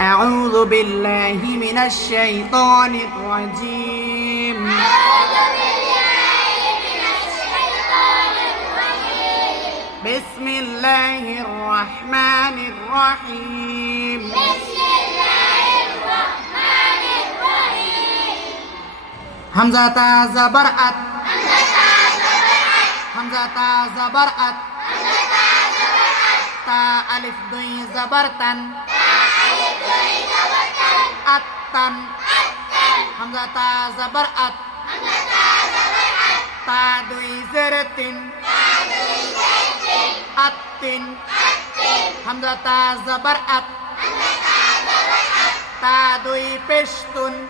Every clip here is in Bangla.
أعوذ بالله من الشيطان الرجيم. أعوذ بالله من الشيطان الرجيم بسم الله الرحمن الرحيم. بسم الله الرحمن الرحيم همزة زبرأت همزة زبرأت همزة زبرأت همزة زبرأت تا ألف ضي زبرتن Atan. Hamzah ta zabarat. Ta dui zeratin. Atin. Hamzah ta zabarat. Ta dui peshtun.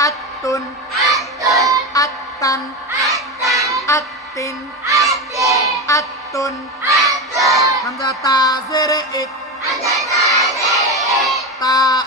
Atun. Atan. Atin. Atun. Hamzah ta zera'it.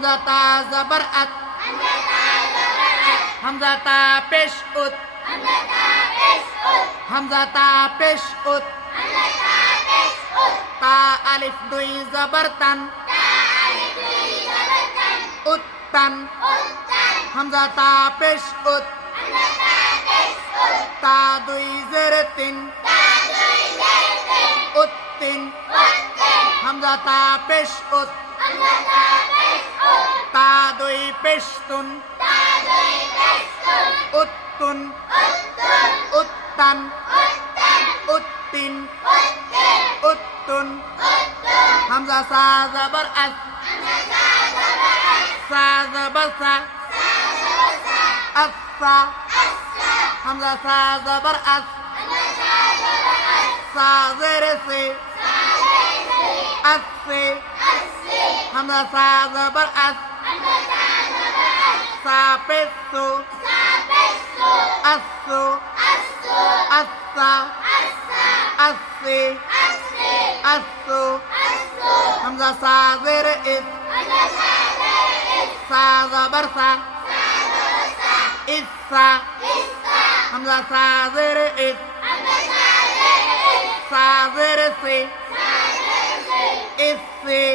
همزة تا زبر أت همزة تا بش أت همزة تا بش أت تا ألف دوي زبرتن أتن همزة تا بش أت تا دوي زرتن أتن همزة تا بش أت تا তাদই পেস্তুন উত্তুন। Uttana. উত্তিন। উত্তুন। Hamza সা জবর আস। সা জবর সা আসা। হামজা সা জবর আস সা জের আসে Hama sa zabar as. Hama sa zabar as. Sa pesu. Sa pesu. Asu. Asu. Assa. Assa. Assi. Assi. Asu. Asu. Hamza sa zir is. Hamza sa zir is. Sa zabar sa. Sa zabar sa. Issa. Issa. Hamza sa zir is. Hamza sa zir is. Sa zir si. Sa zir si. Issi.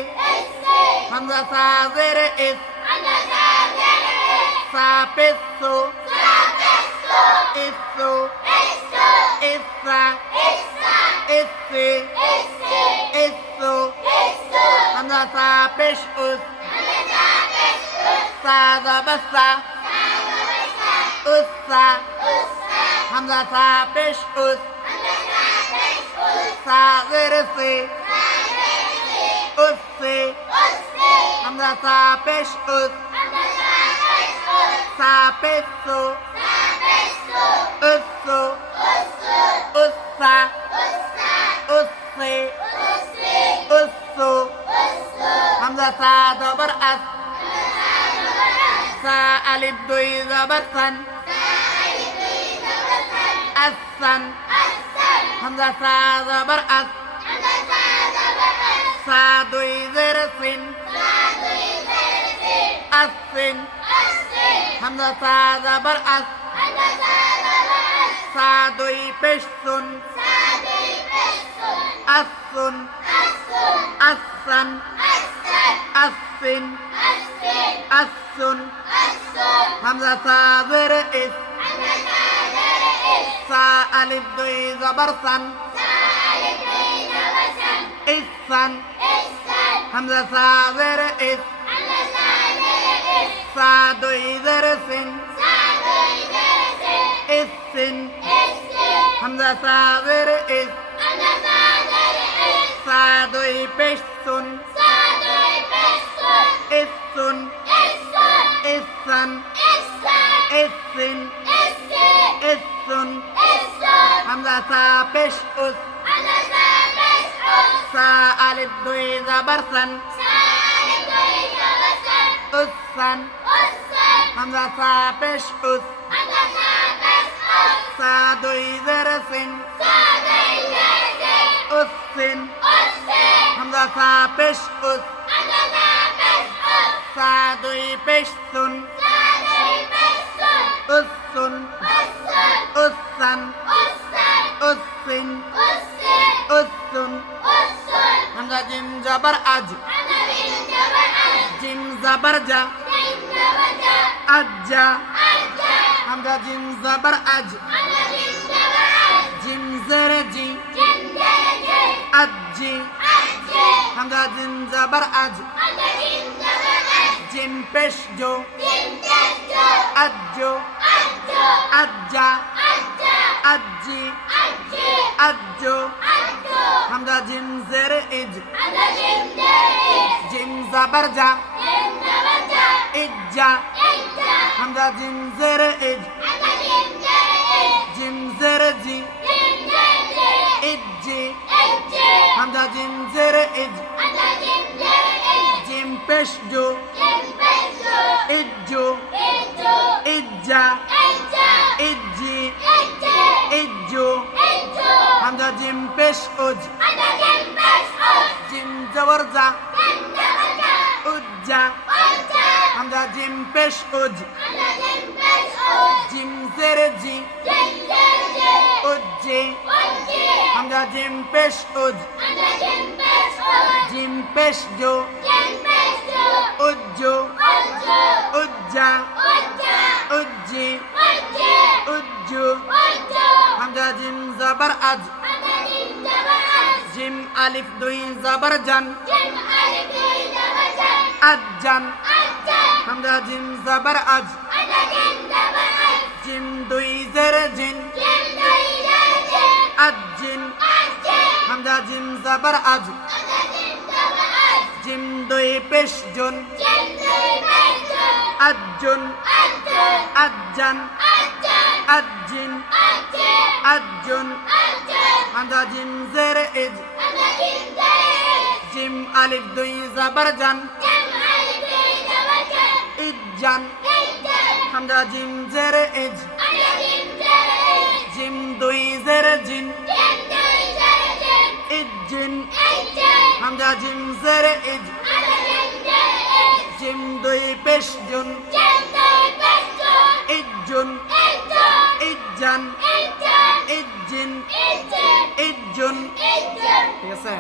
Hamza Sazer is. Hamza Sazer is. Sapissu. Sapissu. Issu. Issu. Issa. Issa. Issi. Issi. Issu. Issu. Hamza Sapish us. Hamza Sapish us. Sada bassa. Sada bassa. Ussa. Ussa. Hamza Sapish us. Hamza Sapish us. Sagerisi. Sapeš uz Sapeš su Usu Usa Usi Usu Hamza sa dobar as. Sa alif duy zabar san. Asan Hamza sa zabar as. أسن همزة سا زبر أس سا دوي بشسن أسن أسن أسن أسن همزة سا زر إس سا ألف دوي زبر سن إسن همزة سا زر إس Sadu idarsin Sadu idarsin İssin İssin Hamza sadır is Hamza sadır is Sadu peşsun Sadu peşsun İssun İssun İssan İssan İssin İssin İssun İssun Hamza sa peş us Hamza sa peş us Sa alif duy zabarsan Sa alif duy zabarsan Ussan জাবার সান। উসান হামজা সা পেশ উস সা দুই জের সিন। উসিন হামজা সা পেশ উস সা দুই পেশ সুন। উসুন উসান উসিন উসুন হামজা জিম জাবার আজ। জিম জাবার যা। আজ্জা। হামজা জিম জাবার আজ। জিম জের জি। আজ্জি হামজা জিম জাবার আজ। জিম পেশ জো। আজ্জো। আজ্জা আজ্জি আজ্জো হামজা জিম জের ইজ। জিম জাবার যা। ইজ্জা হামজা জিম জের ইজ জিম জের জি ইজ্জি হামজা জিম জের ইজ জিম পেশ জো ইজ্জো ইজ্জা ইজ্জি ইজ্জো হামজা জিম পেশ উজ জিম জবর যা উজ্জা হামজা জিম পেশ উজ জিম জের জি উজ্জে হামজা জিম পেশ উজ জিম পেশ জো উজ্জো উজ্জা উজ্জি উজ্জু হামজা জিম জাবার আজ। জিম আলিফ দুই জাবার জান। আজান হামজা জিম জাবার আজ। জিম দুই জের জিন। আজিন হামজা জিম জাবার আজ। জিম দুই পেশ জুন। আজুন আজান আজিন আজুন হামজা জিম জের ইজ জিম আলিফ দুই জাবার জান। ইজুন ঠিক আছে?